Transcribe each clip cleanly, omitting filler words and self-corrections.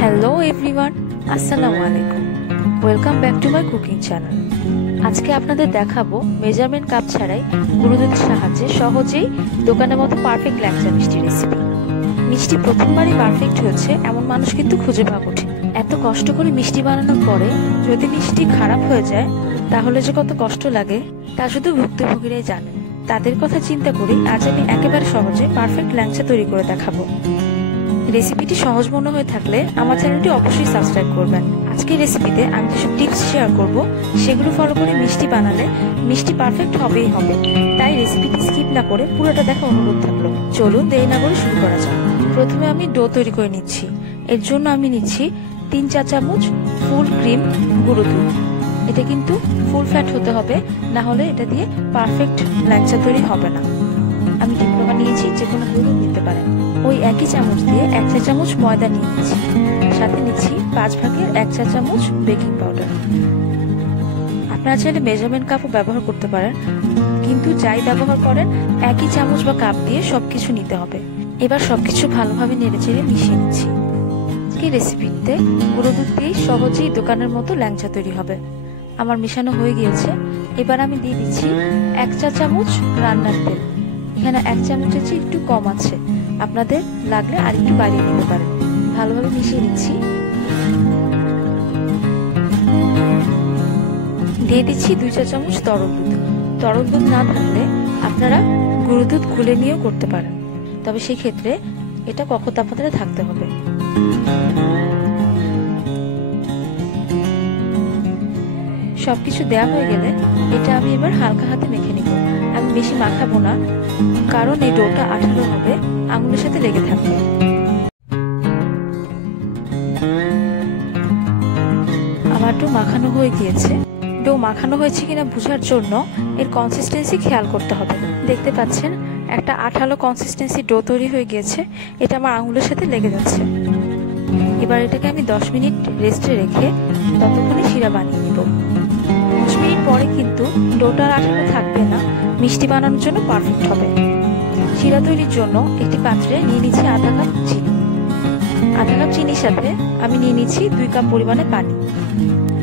Hello everyone, আসসালামু আলাইকুম। Welcome back to my cooking channel. আজকে আপনাদের দেখাবো মেজারমেন্ট কাপ ছাড়াই গুঁড়ো দুধের সাহায্যে সহজেই দোকানের মতো পারফেক্ট ল্যাংচা মিষ্টি রেসিপি। মিষ্টি প্রথমবারই পারফেক্ট হয়েছে এমন মানুষ কিন্তু খুঁজে পাওয়া কঠিন। এত কষ্ট করে মিষ্টি বানানোর পরে যদি মিষ্টি খারাপ হয়ে যায় তাহলে যে কত কষ্ট লাগে তা শুধু ভুক্তভোগীরাই জানেন। তাদের কথা চিন্তা করেই আজ আমি একেবারে সহজে পারফেক্ট ল্যাংচা তৈরি করে দেখাবো। রেসিপিটি সহজ মনে হয়ে থাকলে আমার চ্যানেলটি অবশ্যই সাবস্ক্রাইব করবেন। আজকের রেসিপিতে আমি যেসব টিপস শেয়ার করব সেগুলো ফলো করে মিষ্টি বানালে মিষ্টি পারফেক্ট হবেই হবে। তাই রেসিপিটি স্কিপ না করে পুরোটা দেখা অনুরোধ থাকলো। চলুন দেরি না করে শুরু করা যাক। প্রথমে আমি ডো তৈরি করে নিচ্ছি। এর জন্য আমি নিচ্ছি 3 চা চামচ ফুল ক্রিম গুঁড়ো দুধ। এটা কিন্তু ফুল ফ্যাট হতে হবে, না হলে এটা দিয়ে পারফেক্ট ল্যাংচা তৈরি হবে না। আমি ডিপ্লোমা নিয়েছি, যে কোনো দুধ নিতে পারেন। ওই একই চামচ দিয়ে 1 চা চামচ ময়দা নিয়ে নিচ্ছি, সাথে নিচ্ছি 5 ভাগের 1 চা চামচ বেকিং পাউডার। আপনারা চাইলে মেজারমেন্ট কাপও ব্যবহার করতে পারেন, কিন্তু যাই ব্যবহার করেন একই চামচ বা কাপ দিয়ে সবকিছু নিতে হবে। এবার সবকিছু ভালোভাবে নেড়েচেড়ে মিশিয়ে নিচ্ছি। এই রেসিপিতে গুঁড়ো দুধ দিয়েই সহজেই দোকানের মতো ল্যাংচা তৈরি হবে। আমার মিশানো হয়ে গিয়েছে। এবার আমি দিয়ে দিচ্ছি 1 চা চামচ রান্নার তেল। এখানে 1 চামচের চেয়ে একটু কম আছে, আপনাদের লাগলে আর একটু বাড়িয়ে নিতে পারেন। ভালোভাবে মিশিয়ে নিচ্ছি। দিয়ে দিচ্ছি 2 চা চামচ তরল দুধ। তরল দুধ না থাকলে আপনারা গুঁড়ো দুধ গুলে নিয়েও করতে পারেন, তবে সেই ক্ষেত্রে এটা কক্ষ তাপমাত্রায় থাকতে হবে। সবকিছু দেওয়া হয়ে গেলে এটা আমি এবার হালকা হাতে মেখে নিব। আমি বেশি মাখাবো না, কারণ এই ডোটা আঠালো হবে, আঙুলের সাথে লেগে থাকবে। আমার ডো মাখানো হয়ে গিয়েছে। ডো মাখানো হয়েছে কিনা বোঝার জন্য এর কনসিস্টেন্সি খেয়াল করতে হবে। দেখতে পাচ্ছেন একটা আঠালো কনসিস্টেন্সি ডো তৈরি হয়ে গিয়েছে। এটা আমার আঙুলের সাথে লেগে যাচ্ছে। এবার এটাকে আমি 10 মিনিট রেস্টে রেখে ততক্ষণে শিরা বানিয়ে নিব। 10 মিনিট পরে কিন্তু ডোটা আঠালো থাকবে না, মিষ্টি বানানোর জন্য পারফেক্ট হবে। শিরা তৈরির জন্য একটি পাত্রে নিয়ে নিচ্ছি আধা কাপ চিনি। আধা কাপ চিনির সাথে আমি নিয়ে নিচ্ছি 2 কাপ পরিমাণে পানি।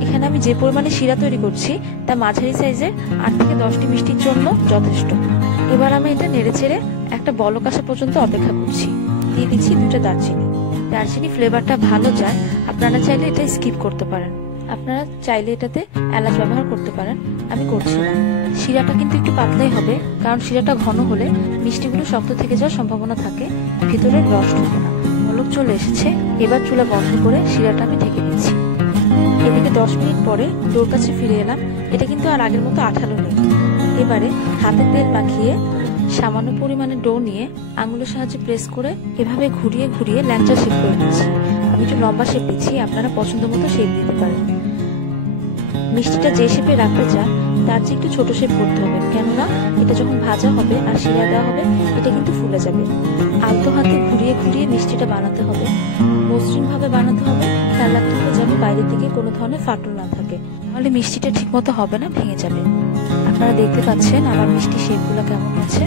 এখানে আমি যে পরিমাণে শিরা তৈরি করছি তা মাঝারি সাইজের 8 থেকে 10টি মিষ্টির জন্য যথেষ্ট। এবার আমি এটা নেড়েচেড়ে একটা বলক আসা পর্যন্ত অপেক্ষা করছি। দিয়ে দিচ্ছি 2টা দারচিনি। দারচিনি ফ্লেভারটা ভালো যায়, আপনারা চাইলে এটা স্কিপ করতে পারেন। আপনারা চাইলে এটাতে এলাচ ব্যবহার করতে পারেন, আমি করছি না। শিরাটা কিন্তু একটু পাতলাই হবে, কারণ শিরাটা ঘন হলে মিষ্টিগুলো শক্ত থেকে যাওয়ার সম্ভাবনা থাকে, ভিতরের রস ঢোকে না। বলক চলে এসেছে। এবার চুলা বন্ধ করে শিরাটা আমি ঢেকে দিচ্ছি। এদিকে 10 মিনিট পরে ডোর কাছে ফিরে এলাম। এটা কিন্তু আর আগের মতো আঠালো নেই। এবারে হাতে তেল মাখিয়ে সামান্য পরিমাণে ডো নিয়ে আঙুলের সাহায্যে প্রেস করে এভাবে ঘুরিয়ে ঘুরিয়ে ল্যাংচা শেপ করে নিচ্ছি। আমি একটু লম্বা শেপ দিচ্ছি, আপনারা পছন্দ মতো শেপ দিতে পারেন। মিষ্টিটা যে শেপে রাখতে চান তার চেয়ে একটু ছোট শেপ করতে হবে, কেননা এটা যখন ভাজা হবে আর শিরা দেওয়া হবে এটা কিন্তু ফুলে যাবে। আলতো হাতে ঘুরিয়ে ঘুরিয়ে মিষ্টিটা বানাতে হবে, মসৃণ ভাবে বানাতে হবে। খেয়াল রাখতে হবে যেন বাইরের দিকে কোনো ধরনের ফাটল না থাকে, তাহলে মিষ্টিটা ঠিক মতো হবে না, ভেঙে যাবে। আপনারা দেখতে পাচ্ছেন আমার মিষ্টি শেপগুলো কেমন হচ্ছে।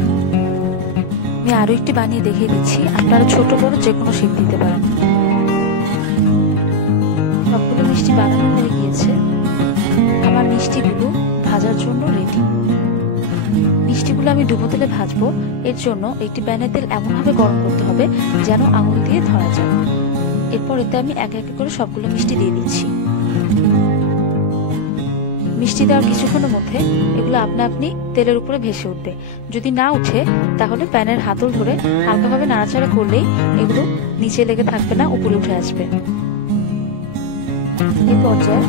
আমি আরো একটি বানিয়ে দেখিয়ে দিচ্ছি, আপনারা ছোট বড় যে কোনো শেপ দিতে পারেন। সবগুলো মিষ্টি বানানো হয়ে গিয়েছে। আমার মিষ্টিগুলো ভাজার জন্য রেডি। মিষ্টিগুলো আমি ডুবো তেলে ভাজবো। এর জন্য একটি প্যানে তেল এমনভাবে গরম করতে হবে যেন আঙুল দিয়ে ধরা যায়। এরপর এতে আমি এক এক করে সবগুলো মিষ্টি দিয়ে দিচ্ছি। মিষ্টি দেওয়ার কিছুক্ষণের মধ্যে এগুলো আপনা আপনি তেলের উপরে ভেসে উঠবে। যদি না উঠে তাহলে প্যানের হাতল ধরে হালকাভাবে নাড়াচাড়া করলেই এগুলো নিচে লেগে থাকবে না, উপরে উঠে আসবে। এই পর্যায়ে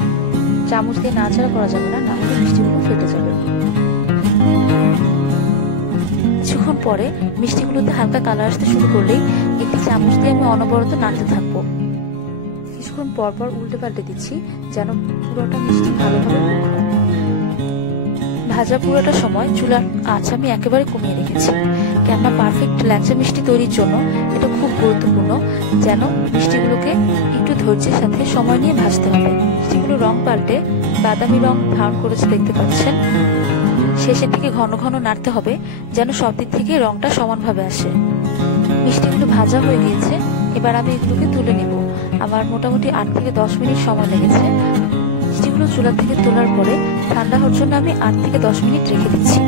চামচ দিয়ে নাড়াচাড়া করা যাবে না, না হলে মিষ্টিগুলো ফেটে যাবে। কিছুক্ষণ পরে মিষ্টিগুলোতে হালকা কালার আসতে শুরু করলেই একটি চামচ দিয়ে আমি অনবরত নাড়তে থাকবো। কিছুক্ষণ পর পর উল্টে পাল্টে দিচ্ছি যেন পুরোটা মিষ্টি ভালোভাবে কুক হয়। ভাজা পুরোটা সময় চুলার আঁচ আমি একেবারে কমিয়ে রেখেছি, কেননা পারফেক্ট ল্যাংচা মিষ্টি তৈরির জন্য এটা খুব গুরুত্বপূর্ণ যেন মিষ্টিগুলোকে একটু ধৈর্যের সাথে সময় নিয়ে ভাজতে হবে। মিষ্টিগুলো রং পাল্টে বাদামি রং ধারণ করেছে, দেখতে পাচ্ছেন। শেষের দিকে ঘন ঘন নাড়তে হবে যেন সব দিক থেকে রংটা সমানভাবে আসে। মিষ্টিগুলো ভাজা হয়ে গিয়েছে, এবার আমি এগুলোকে তুলে নেব। আমার মোটামুটি 8 থেকে 10 মিনিট সময় লেগেছে। মিষ্টিগুলো চুলা থেকে তোলার পরে ঠান্ডা হওয়ার জন্য আমি 8 থেকে 10 মিনিট রেখে দিচ্ছি।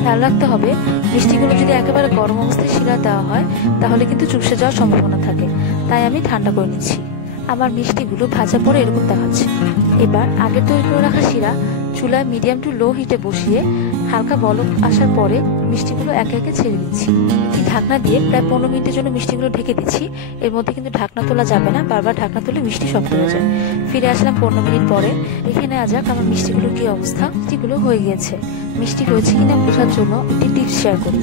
খেয়াল রাখতে হবে, মিষ্টিগুলো যদি একেবারে গরম অবস্থায় শিরা দেওয়া হয় তাহলে কিন্তু চুপসে যাওয়ার সম্ভাবনা থাকে, তাই আমি ঠান্ডা করে নিচ্ছি। আমার মিষ্টিগুলো ভাজা পরে এরকম দেখাচ্ছে। এবার আগে তৈরি করে রাখা শিরা চুলায় মিডিয়াম টু লো হিটে বসিয়ে হালকা বলক আসার পরে মিষ্টিগুলো একে একে ছেড়ে দিচ্ছি। ঢাকনা দিয়ে প্রায় 15 মিনিটের জন্য মিষ্টিগুলো ঢেকে দিচ্ছি। এর মধ্যে কিন্তু ঢাকনা তোলা যাবে না, বারবার ঢাকনা তুলে মিষ্টি শক্ত হয়ে যায়। ফিরে আসলাম 15 মিনিট পরে। দেখে নেওয়া যাক আমার মিষ্টিগুলোর কি অবস্থা। মিষ্টিগুলো হয়ে গিয়েছে। মিষ্টি হয়েছে কিনা বোঝার জন্য একটি টিপস শেয়ার করি।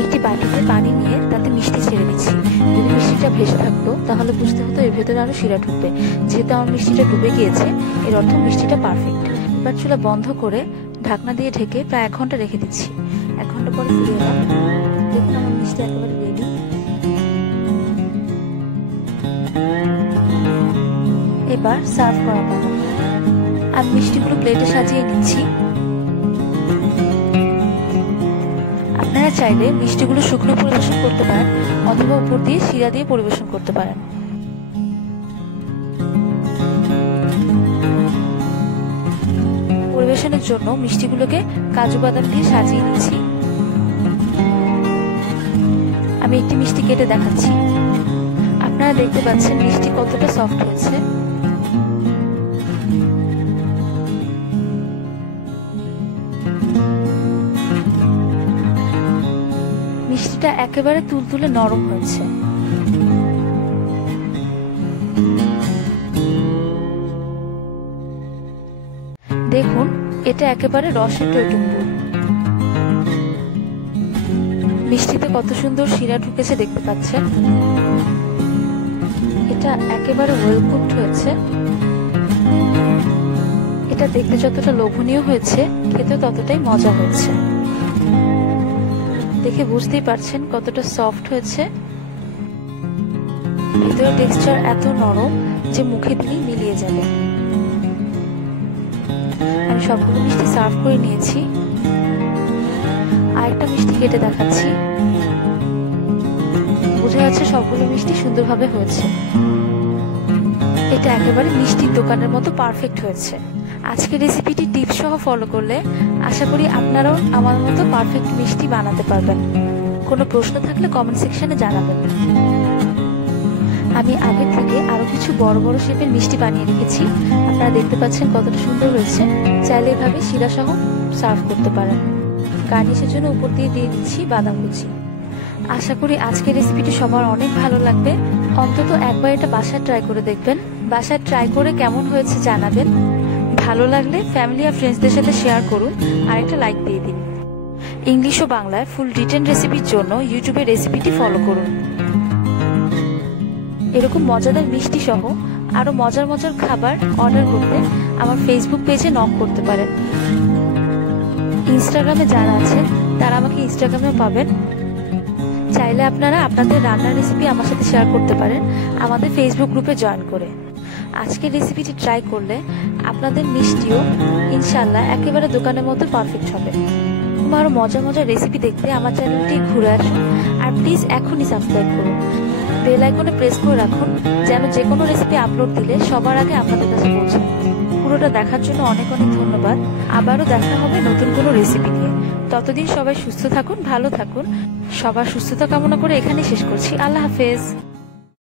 একটি বাটিতে পানি নিয়ে তাতে মিষ্টি ছেড়ে দিচ্ছি। যদি মিষ্টিটা ভেসে থাকতো তাহলে বুঝতে হতো এর ভেতরে আরো শিরা ঢুকবে। যেহেতু আমার মিষ্টিটা ডুবে গিয়েছে, এর অর্থ মিষ্টিটা পারফেক্ট। এবার চুলা বন্ধ করে ঢাকনা দিয়ে ঢেকে প্রায় 1 ঘন্টা রেখে দিচ্ছি। 1 ঘন্টা পরে ফিরে এলাম। দেখুন আমার মিষ্টি একেবারে রেডি। এবার সার্ভ করা পাবো। আমি মিষ্টিগুলো প্লেটে সাজিয়ে নিচ্ছি। আপনারা চাইলে মিষ্টিগুলো শুকনো পরিবেশন করতে পারেন অথবা উপর দিয়ে শিরা দিয়ে পরিবেশন করতে পারেন। পরিবেশনের জন্য মিষ্টিগুলোকে কাজু বাদাম দিয়ে সাজিয়ে নিচ্ছি। আমি একটি মিষ্টি কেটে দেখাচ্ছি। আপনারা দেখতে পাচ্ছেন মিষ্টি কতটা সফট হয়েছে। মিষ্টিটা একেবারে তুলতুলে নরম হয়েছে। দেখুন, এটা একেবারে রসের টইটুম্বুর। মিষ্টিতে কত সুন্দর শিরা ঢুকেছে দেখতে পাচ্ছেন। এটা একেবারে ওয়েল কুকড হয়েছে। এটা দেখতে যতটা লোভনীয় হয়েছে, খেতে ততটাই মজা হয়েছে। দেখে বুঝতেই পারছেন কতটা সফট হয়েছে। ভিতরে টেক্সচার এত নরম যে মুখে দিলেই মিলিয়ে যাবে। আমি সবগুলো মিষ্টি সার্ভ করে নিয়েছি। আরেকটা মিষ্টি কেটে দেখাচ্ছি। বোঝা যাচ্ছে সবগুলো মিষ্টি সুন্দরভাবে হয়েছে। এটা একেবারে মিষ্টির দোকানের মতো পারফেক্ট হয়েছে। আজকের রেসিপিটি টিপস সহ ফলো করলে আশা করি আপনারাও আমার মতো পারফেক্ট মিষ্টি বানাতে পারবেন। কোনো প্রশ্ন থাকলে কমেন্ট সেকশনে জানাবেন। আমি আগে থেকে আরো কিছু বড় বড় শেপের মিষ্টি বানিয়ে রেখেছি। আপনারা দেখতে পাচ্ছেন কতটা সুন্দর হয়েছে। চাইলে এভাবে শিরা সহ সার্ভ করতে পারেন। গার্নিশের জন্য উপর দিয়ে দিচ্ছি বাদাম কুচি। আশা করি আজকের রেসিপিটি সবার অনেক ভালো লাগবে। অন্তত একবার এটা বাসায় ট্রাই করে দেখবেন। বাসায় ট্রাই করে কেমন হয়েছে জানাবেন। ভালো লাগলে ফ্যামিলি আর ফ্রেন্ডসদের সাথে শেয়ার করুন আর একটা লাইক দিয়ে দিন। ইংলিশ ও বাংলায় ফুল রিটেন রেসিপির জন্য ইউটিউবে রেসিপিটি ফলো করুন। এরকম মজাদার মিষ্টি সহ আরো মজার মজার খাবার অর্ডার করতে আমার ফেসবুক পেজে নক করতে পারেন। ইনস্টাগ্রামে যারা আছেন তারা আমাকে ইনস্টাগ্রামেও পাবেন। চাইলে আপনারা আপনাদের রান্নার রেসিপি আমার সাথে শেয়ার করতে পারেন আমাদের ফেসবুক গ্রুপে জয়েন করে। আজকের রেসিপিটি ট্রাই করলে আপনাদের মিষ্টিও ইনশাল্লাহ একেবারে দোকানের মতো পারফেক্ট হবে। আরো মজার মজার রেসিপি দেখতে আমার চ্যানেলটি ঘুরে আসুন আর প্লিজ এখনই সাবস্ক্রাইব করুন। বেল আইকনে প্রেস করে রাখুন যেন যে কোনো রেসিপি আপলোড দিলে সবার আগে আপনাদের কাছে পৌঁছায়। পুরোটা দেখার জন্য অনেক অনেক ধন্যবাদ। আবারও দেখা হবে নতুন কোনো রেসিপি নিয়ে। ততদিন সবাই সুস্থ থাকুন, ভালো থাকুন। সবার সুস্থতা কামনা করে এখানে শেষ করছি। আল্লাহ হাফেজ।